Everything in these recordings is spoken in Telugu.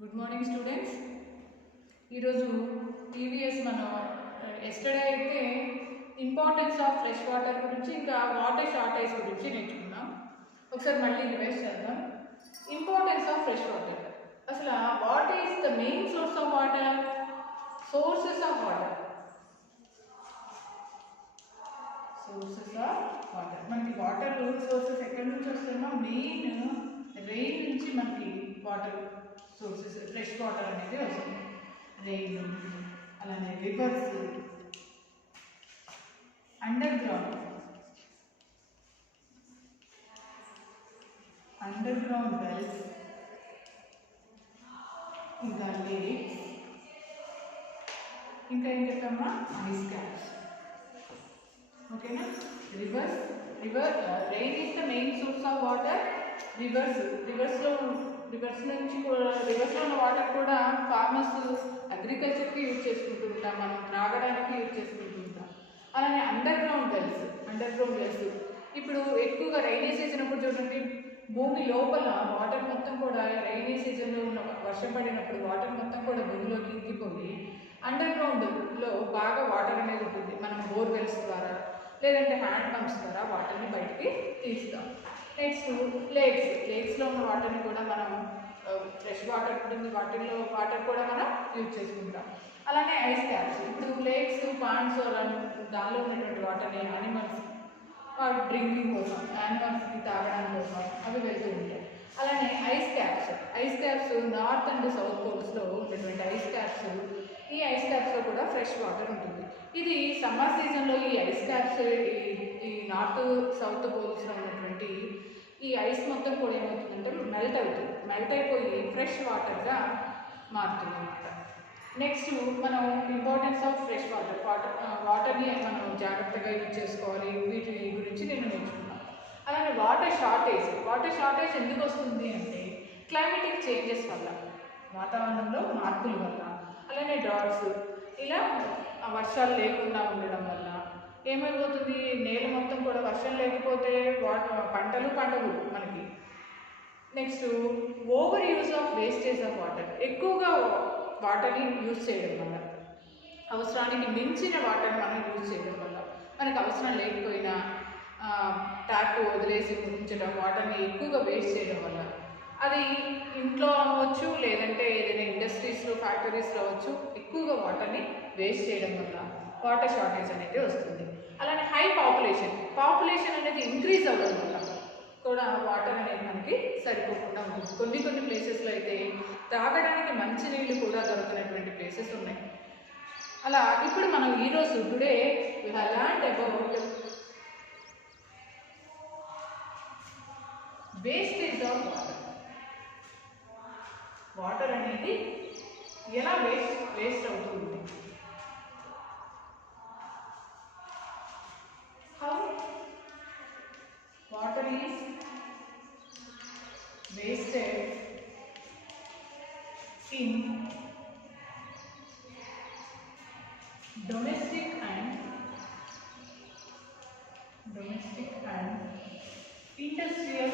Good morning students. ఈరోజు ప్రీవియస్ మనం ఎస్టర్డే అయితే ఇంపార్టెన్స్ ఆఫ్ ఫ్రెష్ వాటర్ గురించి ఇంకా వాటర్ షార్టేజ్ గురించి నేర్చుకున్నాం. ఒకసారి మళ్ళీ రివైజ్ చేద్దాం. Importance of fresh water. అసలు what is the main source of water? Sources of water. Sources of water. మనకి వాటర్ సోర్సెస్ ఎక్కడి నుంచి వస్తాయో మెయిన్ రెయిన్ నుంచి మనకి వాటర్ సోర్సెస్ ఫ్రెష్ వాటర్ అనేది వస్తుంది. రెయిన్, అలానే రివర్స్, అండర్ గ్రౌండ్ వెల్స్, ఇంకా లేక్స్, ఇంకా ఏం చెప్పామా ఐస్ క్యాప్స్. ఓకేనా? Rain is the main source of water. రివర్స్లో ఉన్న వాటర్ కూడా ఫార్మర్స్ అగ్రికల్చర్కి యూజ్ చేసుకుంటూ ఉంటాం, మనం త్రాగడానికి యూజ్ చేసుకుంటూ ఉంటాం. అలానే అండర్ గ్రౌండ్ వెల్స్ ఇప్పుడు ఎక్కువగా రైనీ సీజన్ అప్పుడు చూడండి, భూమి లోపల వాటర్ మొత్తం కూడా రైనీ సీజన్లో ఉన్న వర్షం పడినప్పుడు వాటర్ మొత్తం కూడా భూమిలోకి ఇంకిపోయి అండర్ గ్రౌండ్లో బాగా వాటర్ అనేది ఉంటుంది. మనం బోర్వెల్స్ ద్వారా లేదంటే హ్యాండ్ పంప్స్ ద్వారా వాటర్ని బయటికి తీస్తాం. నెక్స్ట్ లేక్స్లో ఉన్న వాటర్ని కూడా మనం ఫ్రెష్ వాటర్ ఉంటుంది, వాటిల్లో వాటర్ కూడా మనం యూజ్ చేసుకుంటాం. అలానే ఐస్ క్యాప్స్, ఇప్పుడు లేక్స్, పాండ్స్ దానిలో ఉన్నటువంటి వాటర్ని యానిమల్స్ డ్రింకింగ్ కోసం, యానిమల్స్కి తాగడానికి కోసం అవి వెళ్తూ ఉంటాయి. అలానే ice caps north and south పోల్స్లో ఉన్నటువంటి ఐస్ క్యాప్స్, ఈ ఐస్ క్యాప్స్లో కూడా ఫ్రెష్ వాటర్ ఉంటుంది. ఇది సమ్మర్ సీజన్లో ఈ ఐస్ క్యాప్స్ ఈ నార్త్ సౌత్ పోల్స్లో ఉన్నటువంటి ఈ ఐస్ మొత్తం కూడా ఏమవుతుందంటే మెల్ట్ అయిపోయి ఫ్రెష్ వాటర్గా మారుతుంది అన్నమాట. నెక్స్ట్ మనం ఇంపార్టెన్స్ ఆఫ్ ఫ్రెష్ వాటర్ని మనం జాగ్రత్తగా యూజ్ చేసుకోవాలి, వీటి గురించి నేను నేర్చుకున్నాను. అలానే వాటర్ షార్టేజ్ ఎందుకు వస్తుంది అంటే క్లైమేటిక్ చేంజెస్ వల్ల, వాతావరణంలో మార్పుల వల్ల, అలానే డ్రాట్స్, ఇలా వర్షాలు లేకుండా ఉండడం వల్ల ఏమైపోతుంది, నేల మొత్తం కూడా వర్షం లేకపోతే పంటలు పండవు మనకి. Next over use of wastage of water, ఎక్కువగా వాటర్ని యూజ్ చేయడం వల్ల, అవసరానికి మించిన వాటర్ని మనం యూజ్ చేయడం వల్ల, మనకు అవసరం లేకపోయినా ట్యాప్ వదిలేసి ఉంచడం, వాటర్ని ఎక్కువగా వేస్ట్ చేయడం వల్ల, అది ఇంట్లో అవ్వచ్చు లేదంటే ఏదైనా ఇండస్ట్రీస్లో ఫ్యాక్టరీస్లో అవ్వచ్చు, ఎక్కువగా వాటర్ని వేస్ట్ చేయడం వల్ల వాటర్ షార్టేజ్ అనేది వస్తుంది. అలానే హై పాపులేషన్ అనేది ఇంక్రీజ్ అవ్వడం వల్ల కూడా వాటర్ అనేది మనకి సరిపోకుండా ఉంటుంది. కొన్ని ప్లేసెస్లో అయితే తాగడానికి మంచినీళ్ళు కూడా దొరకనటువంటి ప్లేసెస్ ఉన్నాయి. అలా ఇప్పుడు మనం ఈరోజు today we have learned about wastage of water అనేది ఎలా వేస్ట్ అవుతుంది. How water is wasted in domestic and industrial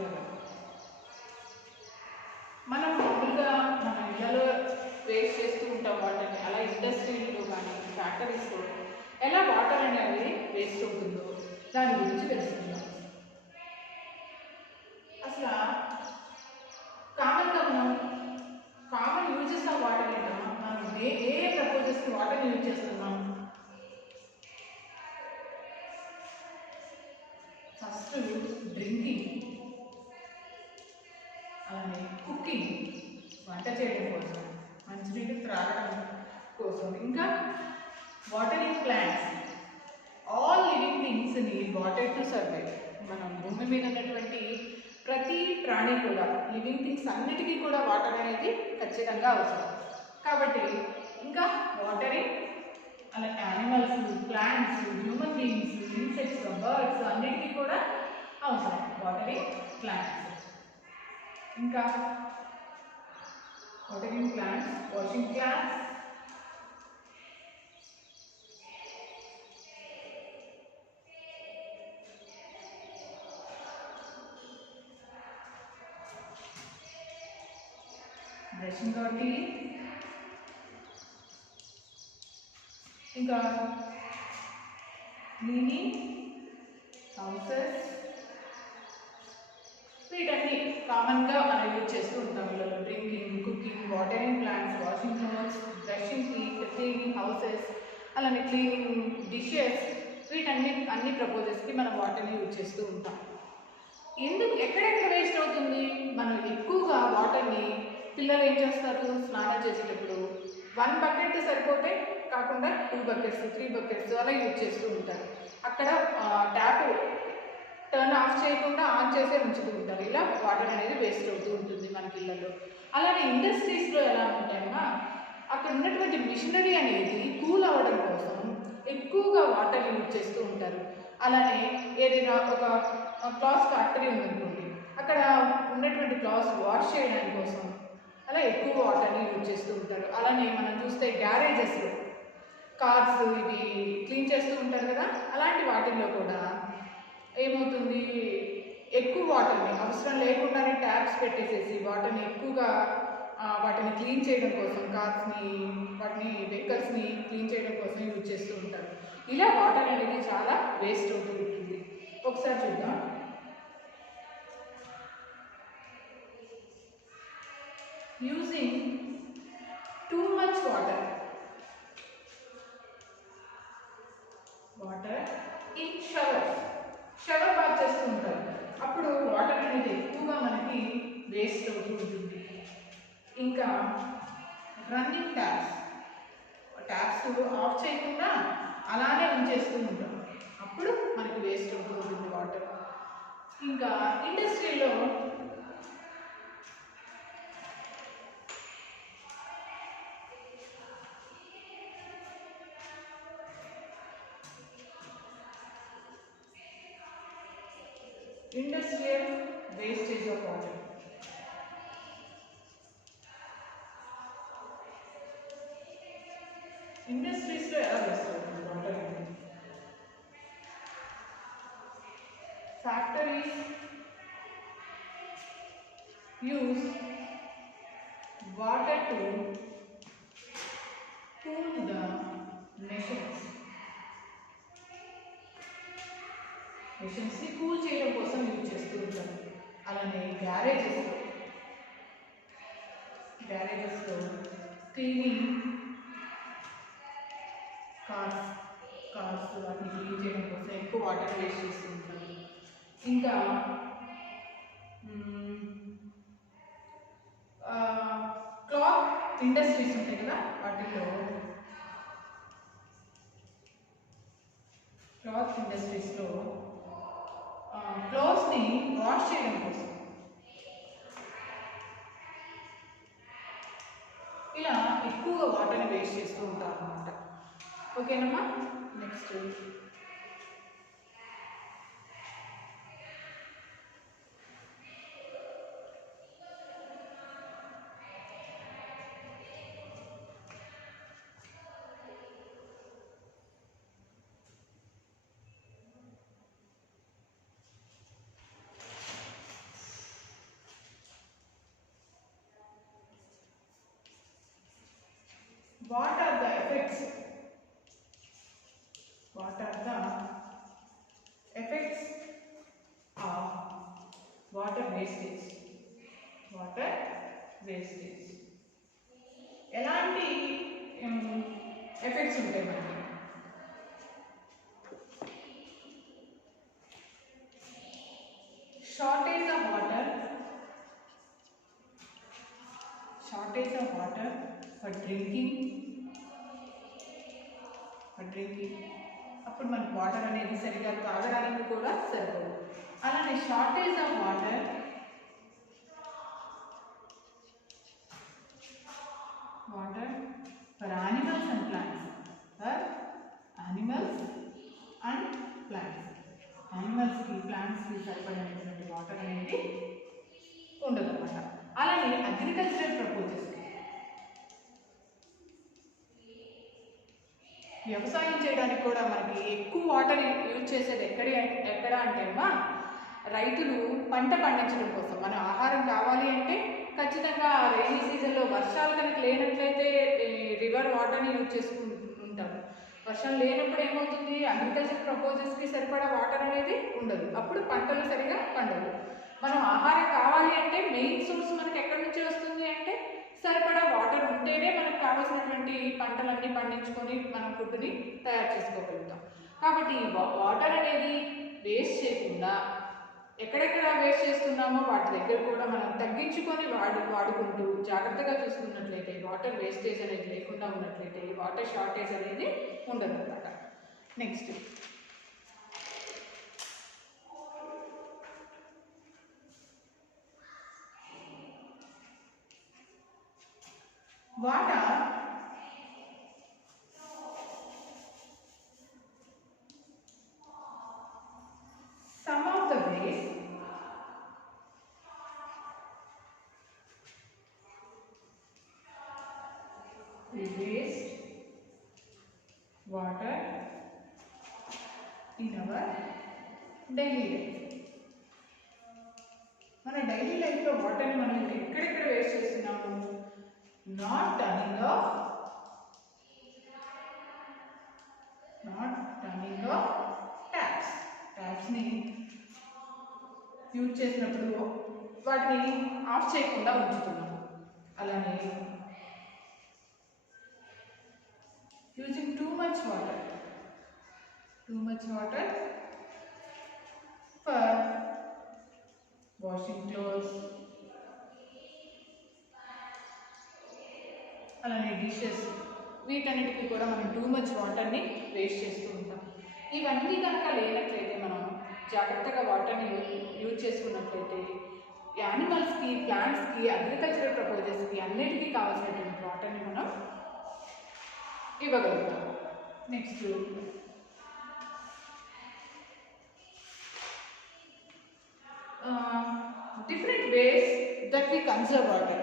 level. మనం మామూలుగా మన ఇళ్ళలో వేస్ట్ చేస్తూ ఉంటాం వాటర్ని, అలా ఇండస్ట్రీలో కానీ ఫ్యాక్టరీస్లో ఎలా వాటర్ అనేది వేస్ట్ అవుతుందో దాని గురించి తెలుసుకుందాం. అసలు కామన్ యూజెస్ ఆఫ్ వాటర్ ఏంటమ్మా, మనం ఏ పర్పజెస్కి వాటర్ని యూజ్ చేస్తున్నాం? ఫస్ట్ డ్రింకింగ్, అలానే కుకింగ్, వంట చేయడం కోసం, మంచినీళ్ళు త్రాగడం కోసం, ఇంకా watering plants. All living things need water to survive. మనం భూమి మీద ఉన్నటువంటి ప్రతి ప్రాణి కూడా, లివింగ్ థింగ్స్ అన్నిటికీ కూడా వాటర్ అనేది ఖచ్చితంగా అవసరం. కాబట్టి ఇంకా వాటరింగ్, అలా animals, plants, human beings, insects, birds అన్నిటికీ కూడా అవసరం వాటరింగ్ ప్లాంట్స్. ఇంకా watering plants, washing clothes, brushing our teeth, ఇంకా క్లీనింగ్ హౌసెస్, వీటన్ని కామన్గా మనం యూజ్ చేస్తూ ఉంటాం. వీళ్ళలో drinking, cooking, watering plants, washing clothes, brushing teeth, cleaning houses, అలానే క్లీనింగ్ డిషెస్, అన్ని ప్రపోజెస్కి మనం వాటర్ని యూజ్ చేస్తూ ఉంటాం. ఎందుకు ఎక్కడెక్కడ వేస్ట్ అవుతుంది? మనం ఎక్కువగా వాటర్ని పిల్లలు ఏం చేస్తారు, స్నానం చేసేటప్పుడు 1 బకెట్ సరిపోతే కాకుండా 2 బకెట్స్ 3 బకెట్స్ అలా యూజ్ చేస్తూ ఉంటారు. అక్కడ ట్యాప్ టర్న్ ఆఫ్ చేయకుండా ఆన్ చేసే ఉంచుతూ ఉంటారు. ఇలా వాటర్ అనేది వేస్ట్ అవుతూ ఉంటుంది మన పిల్లల్లో. అలానే ఇండస్ట్రీస్లో ఎలా ఉంటాయన్నా, అక్కడ ఉన్నటువంటి మిషనరీ అనేది కూల్ అవ్వడం కోసం ఎక్కువగా వాటర్ యూజ్ చేస్తూ ఉంటారు. అలానే ఏదైనా ఒక క్లాత్ ఫ్యాక్టరీ ఉందనుకోండి, అక్కడ ఉన్నటువంటి క్లాత్స్ వాష్ చేయడానికి కోసం అలా ఎక్కువ వాటర్ని యూజ్ చేస్తూ ఉంటారు. అలానే మనం చూస్తే గ్యారేజెస్లో కార్స్ ఇవి క్లీన్ చేస్తూ ఉంటారు కదా, అలాంటి వాటిల్లో కూడా ఏమవుతుంది, ఎక్కువ వాటర్ని అవసరం లేకుండానే ట్యాప్స్ పెట్టేసేసి వాటర్ని ఎక్కువగా వాటిని క్లీన్ చేయడం కోసం వాటిని వెహికల్స్ని క్లీన్ చేయడం కోసం యూజ్ చేస్తూ ఉంటారు. ఇలా వాటర్ అనేది చాలా వేస్ట్ అవుతూ ఉంటుంది. ఒకసారి చూద్దాం. Using too much water in shower bath చేస్తూ ఉంటారు. అప్పుడు వాటర్ అనేది ఎక్కువగా మనకి వేస్ట్ అవుతూ ఉంటుంది. ఇంకా రన్నింగ్ ట్యాప్స్ ఆఫ్ చేయకుండా అలానే ఉంచేస్తూ ఉంటాం, అప్పుడు మనకి వేస్ట్ అవుతూ ఉంటుంది వాటర్. ఇంకా ఇండస్ట్రీలో ఇండస్ట్రియల్ వేస్టేజ్ ఆఫ్ వాటర్. ఇండస్ట్రీస్లో ఎలా వేస్ట్ అవుతుంది వాటర్ అనేది? Factories use water to cool the మెషిన్స్ని కూల్ చేయడం కోసం యూజ్ చేస్తూ ఉంటారు. అలానే గ్యారేజెస్లో క్లీనింగ్ కార్స్ వాటిని క్లీన్ చేయడం కోసం ఎక్కువ వాటర్ వేస్ట్ చేస్తూ ఉంటారు. ఇంకా క్లాత్ ఇండస్ట్రీస్ ఉంటాయి కదా, వాటిలో క్లాత్ ఇండస్ట్రీస్లో క్లాత్స్ని వాష్ చేయడం కోసం ఇలా ఎక్కువగా వాటర్ని వేస్ట్ చేస్తూ ఉంటారు అన్నమాట. ఓకేనమ్మా, next what are the effects of water wastage? ఎలాంటి ఎఫెక్ట్స్ ఉంటాయి మనకి? Shortage of water for drinking. అప్పుడు మనకి వాటర్ అనేది సరిగా తాగడానికి కూడా సరిపోదు. అలానే shortage of water for animals and plants. యానిమల్స్కి ప్లాంట్స్కి సరిపడినటువంటి వాటర్ అనేది ఉండదు అన్నమాట. అలానే అగ్రికల్చరల్ పర్పసెస్కి, వ్యవసాయం చేయడానికి కూడా మనకి ఎక్కువ వాటర్ యూజ్ చేసేది ఎక్కడ అంటే రైతులు పంట పండించడం కోసం, మన ఆహారం కావాలి అంటే ఖచ్చితంగా రైనీ సీజన్లో వర్షాలు కనుక లేనట్లయితే రివర్ వాటర్ని యూజ్ చేసుకుంటారు. వర్షం లేనప్పుడు ఏమవుతుంది, అగ్రికల్చర్ ప్రపోజెస్కి సరిపడా వాటర్ అనేది ఉండదు, అప్పుడు పంటలు సరిగా పండవు. మనం ఆహారం కావాలి అంటే మెయిన్ సోర్స్ మనకి ఎక్కడి నుంచి వస్తుంది అంటే సరిపడా వాటర్ ఉంటేనే మనకు కావాల్సినటువంటి పంటలన్నీ పండించుకొని మనం ఫుడ్ని తయారు చేసుకోగలుగుతాం. కాబట్టి వాటర్ అనేది వేస్ట్ చేయకుండా ఎక్కడెక్కడ వేస్ట్ చేస్తున్నామో వాటి దగ్గర కూడా మనం తగ్గించుకొని వాడుకుంటూ జాగ్రత్తగా చూసుకున్నట్లయితే వాటర్ వేస్టేజ్ అనేది లేకుండా ఉన్నట్లయితే వాటర్ షార్టేజ్ అనేది ఉండదు అన్నమాట. Next water some of the ways we waste water in our daily life. మన డైలీ లైఫ్లో వాటర్ని మనం ఎక్కడెక్కడ వేస్ట్ చేస్తున్నాము, నాట్ టర్నింగ్ ఆఫ్ ట్యాప్స్ని యూజ్ చేసినప్పుడు వాటిని ఆఫ్ చేయకుండా ఉంచుతున్నాము. అలానే using too much water for washing clothes, అలానే డిషెస్, వీటన్నిటికీ కూడా మనం టూ మచ్ వాటర్ని వేస్ట్ చేస్తూ ఉంటాం. ఇవన్నీ కనుక లేనట్లయితే మనం జాగ్రత్తగా వాటర్ని యూజ్ చేసుకున్నట్లయితే యానిమల్స్కి, ప్లాంట్స్కి, అగ్రికల్చరల్ ప్రపోజెస్కి అన్నిటికీ కావాల్సినటువంటి వాటర్ని మనం ఇవ్వగలుగుతాం. Next different ways that we conserve water.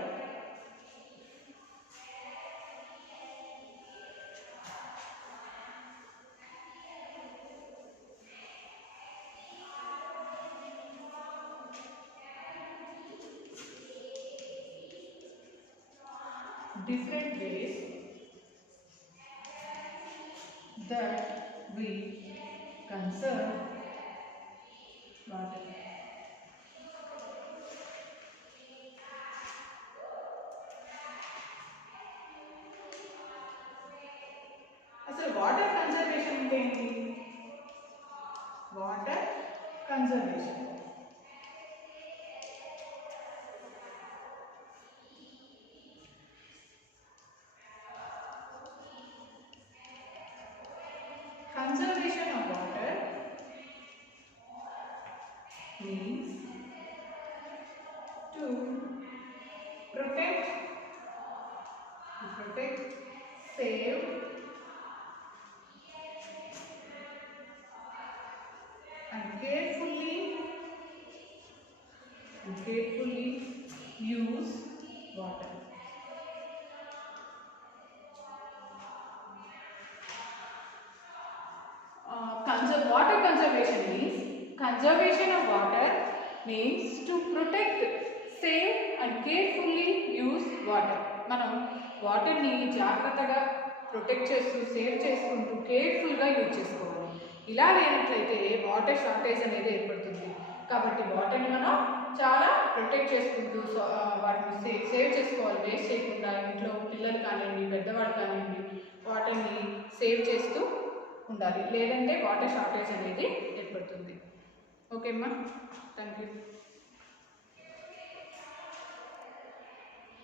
Different ways that we conserve water. అసలు వాటర్ కన్జర్వేషన్ అంటే ఏంటి? Water conservation conservation of water means to protect, save, and carefully use water. Water conservation means conservation of water means to protect, save and carefully use water. మనం వాటర్ని జాగ్రత్తగా ప్రొటెక్ట్ చేస్తూ, సేవ్ చేసుకుంటూ కేర్ఫుల్గా యూజ్ చేసుకోవాలి. ఇలా లేనట్లయితే వాటర్ షార్టేజ్ అనేది ఏర్పడుతుంది. కాబట్టి వాటర్ని మనం చాలా ప్రొటెక్ట్ చేసుకుంటూ వాటిని సేవ్ చేసుకోవాలి. వేస్ట్ చేయకుండా ఇంట్లో పిల్లలు కానివ్వండి, పెద్దవాళ్ళు కానివ్వండి వాటర్ని సేవ్ చేస్తూ ఉండాలి. లేదంటే వాటర్ షార్టేజ్ అనేది ఏర్పడుతుంది. ఓకే అమ్మా, థ్యాంక్ యూ.